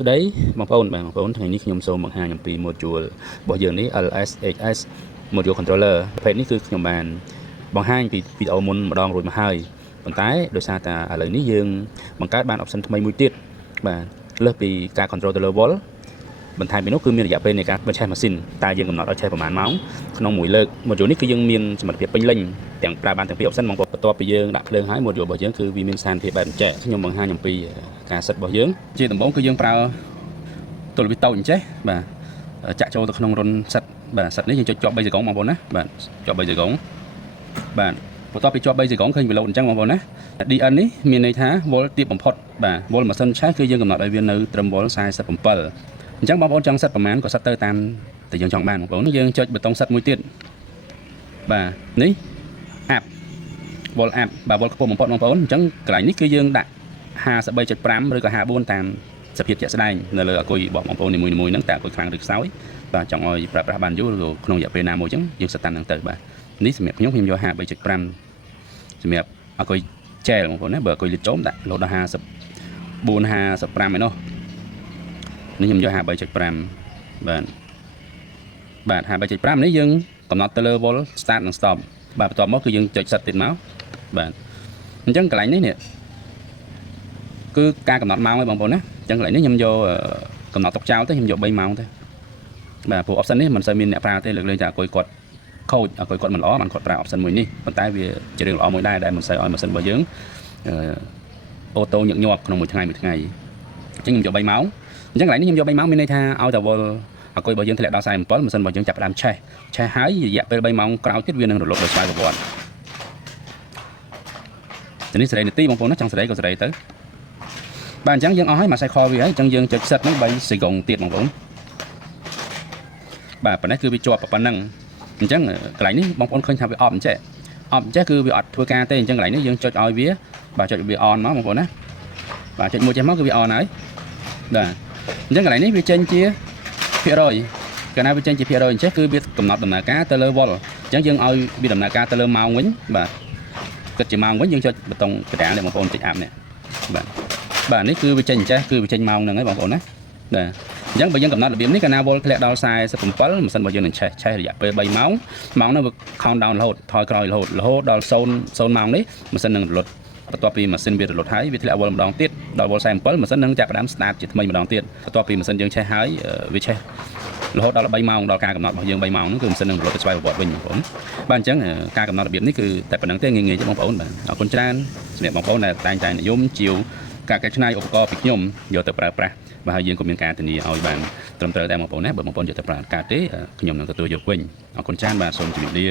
ស្ដីបងប្អូនថ្ងៃនេះខ្ញុំសូមបង្ហាញអំពី module របស់យើងនេះ LSHS module controller ប្រភេទនេះគឺខ្ញុំបានបង្ហាញពីវីដេអូមុនម្ដងរួចមកហើយប៉ុន្តែដោយសារតែឥឡូវនេះយើងបង្កើតបាន option ថ្មីមួយទៀតបាទលើសពីការ control ទៅលើ wall បន្ថែមពីនោះគឺមានរយៈពេលនៃការបញ្ឆេះម៉ាស៊ីនតើយើងកំណត់ឲ្យឆេះប្រហែលម៉ោងក្នុងមួយលើក module នេះគឺយើងមានសមត្ថភាពពេញលេញទាំងប្រើបានទាំងពីរ option បងប្អូនបន្ទាប់ពីយើងដាក់ភ្លើងហើយ module របស់យើងគឺវាមានស្ថានភាពបែបអញ្ចេះខ្ញុំបង្ហាញអំពីការសិតរបស់យើងជាដំបូងគឺយើងប្រើទូរទស្សន៍តូចអញ្ចេះបាទចាក់ចូលទៅក្នុងរុនសិតបាទសិតនេះយើងចុចជាប់3សេកុងបងប្អូនណាបាទជាប់3សេកុងបាទបន្ទាប់ពីជាប់3សេកុងឃើញវាលោតអញ្ចឹងបងប្អូនណា DN នេះមានន័យថា volt ទាបបំផុតបាទ volt ម៉ាស៊ីនឆេះគឺយើងកំណត់ឲ្យវានៅត្រឹម volt 47អញ្ចឹងបងប្អូនចង់សិតប្រមាណក៏សិតទៅតាមតែយើងចង់បានបងប្អូនយើងចុចប៊ូតុងសិតមួយទៀតបាទនេះ app volt app បាទ volt ខ្ពស់បំផុតបងប្អូនអញ្ចឹងកន្លែងនេះគឺយើងដាក់ 53.5 ឬក៏54តាមសភាពជាក់ស្ដែងនៅលើអាគុយរបស់បងប្អូននីមួយៗហ្នឹងតើអាគុយខ្លាំងឬខ្សោយបាទចង់ឲ្យប្រើប្រាស់បានយូរឬក្នុងរយៈពេលណាមួយអញ្ចឹងយើងសិតតាមហ្នឹងទៅបាទនេះសម្រាប់ខ្ញុំយក 53.5 សម្រាប់អាគុយចែលបងប្អូនណាបើអាគុយលិតចូលដាក់លោតដល់54 55ឯនោះនេះខ្ញុំយក 53.5 បាទ 53.5 នេះយើងកំណត់ទៅលើ volt start និង stop បាទបន្ទាប់មកគឺយើងចុចសិតទៀតមកបាទអញ្ចឹងកន្លែងនេះគឺការកំណត់ម៉ោងឯងបងប្អូនណាអញ្ចឹងកន្លែងនេះខ្ញុំយកកំណត់ទុកចោលទៅខ្ញុំយក3ម៉ោងទៅបាទព្រោះ option នេះមិនសូវមានអ្នកប្រើទេលើកលែងតែអាគុយគាត់ខូចអាគុយគាត់មិនល្អបានគាត់ប្រើ option មួយនេះប៉ុន្តែវាជារឿងល្អមួយដែរដែលមិនសូវឲ្យម៉ាស៊ីនរបស់យើងអូតូញឹកញាប់ក្នុងមួយថ្ងៃអញ្ចឹងខ្ញុំយក3ម៉ោងអញ្ចឹងកន្លែងនេះខ្ញុំយក3ម៉ោងមានន័យថាឲ្យតែ volt អាគុយរបស់យើងធ្លាក់ដល់47ម៉ាស៊ីនរបស់យើងចាប់ផ្ដើមឆេះហើយរយៈពេល3ម៉ោងក្រោយទៀតវានឹងរលត់ដោយស្វ័យប្រវត្តិនេះសេរីនាទីបងប្អូនណាចង់សេរីក៏សេរីទៅបាទអញ្ចឹងយើងអស់ហើយមួយ cycle វាហើយអញ្ចឹងយើងចុចសិតហ្នឹង3សេកុងទៀតបងប្អូនបាទប៉ុណ្ណេះគឺវាជាប់ប៉ុណ្ណឹងអញ្ចឹងកន្លែងនេះបងប្អូនឃើញថាវាអប់អញ្ចេះគឺវាអត់ធ្វើការទេអញ្ចឹងកន្លែងនេះយើងចុចឲ្យវាបាទចុចវា on មកបងប្អូនណាបាទចុចមួយចេះមកគឺវា on ហើយបាទអញ្ចឹងកន្លែងនេះវាចេញជាភាគរយកាលណាវាចេញជាភាគរយអញ្ចេះគឺវាកំណត់ដំណើរការទៅលើ volt អញ្ចឹងយើងឲ្យវាដំណើរការទៅលើម៉ោងវិញបាទគិតជាម៉ោងវិញយើងចុចប៊ូតុងកណ្ដាលនេះបងប្អូនចុចអាប់នេះបាទនេះគឺវាចេញអញ្ចេះគឺវាចេញម៉ោងហ្នឹងហើយបងប្អូនណាបាទអញ្ចឹងបើយើងកំណត់របៀបនេះកាលណា volt ធ្លាក់ដល់47ម៉ាស៊ីនរបស់យើងនឹងឆេះរយៈពេល3ម៉ោងហ្នឹងវា count down រហូតថយក្រោយរហូតដល់0ម៉ោងនេះម៉ាស៊ីននឹងរលត់បន្ទាប់ពីម៉ាស៊ីនវារលត់ហើយវាធ្លាក់ volt ម្ដងទៀតដល់ volt 47ម៉ាស៊ីននឹងចាប់ផ្ដើម start ជាថ្មីម្ដងទៀតបន្ទាប់ពីម៉ាស៊ីនយើងឆេះហើយវាឆេះរហូតដល់3ម៉ោងដល់ការកំណត់របស់យើង3ម៉ោងហ្នឹងគឺម៉ាស៊ីននឹងរលត់ទៅស្វ័យប្រវត្តិវិញបងប្អូនបាទអញ្ចឹងការកំណត់របៀបនេះគឺតែប៉ុណ្្នឹងទេងាយៗទេបងប្អូនបាទអរគុណច្រើនសម្រាប់បងប្អូនដែលតែងតែនិយមជាវការកែច្នៃឧបករណ៍ពីខ្ញុំយកទៅប្រើប្រាស់បាទហើយយើងក៏មានការធានាឲ្យបានត្រឹមត្រូវដែរបងប្អូនណាបើបងប្អូនយកទៅប្រើការទេខ្ញុំនឹងទទួលយកវិញអរគុណច្រើនបាទសូមជម្រាបលា